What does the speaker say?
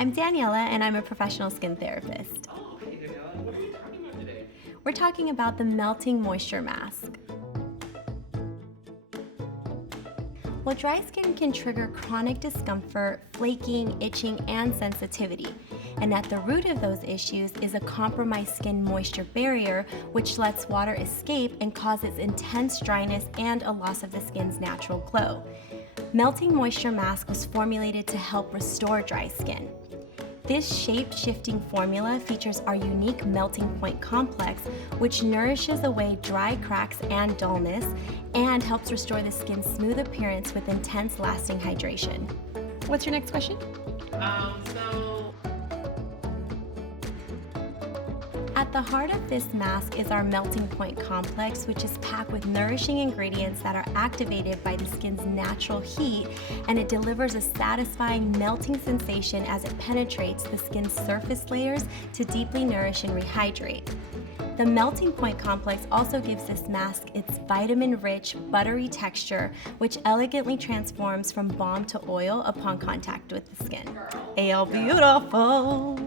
I'm Daniela, and I'm a professional skin therapist. Oh, hey Daniela, what are we talking about today? We're talking about the Melting Moisture Masque. Well, dry skin can trigger chronic discomfort, flaking, itching, and sensitivity. And at the root of those issues is a compromised skin moisture barrier, which lets water escape and causes intense dryness and a loss of the skin's natural glow. Melting Moisture Masque was formulated to help restore dry skin. This shape-shifting formula features our unique melting point complex, which nourishes away dry cracks and dullness and helps restore the skin's smooth appearance with intense lasting hydration. What's your next question? At the heart of this mask is our melting point complex, which is packed with nourishing ingredients that are activated by the skin's natural heat, and it delivers a satisfying melting sensation as it penetrates the skin's surface layers to deeply nourish and rehydrate. The melting point complex also gives this mask its vitamin-rich, buttery texture, which elegantly transforms from balm to oil upon contact with the skin. AL beautiful!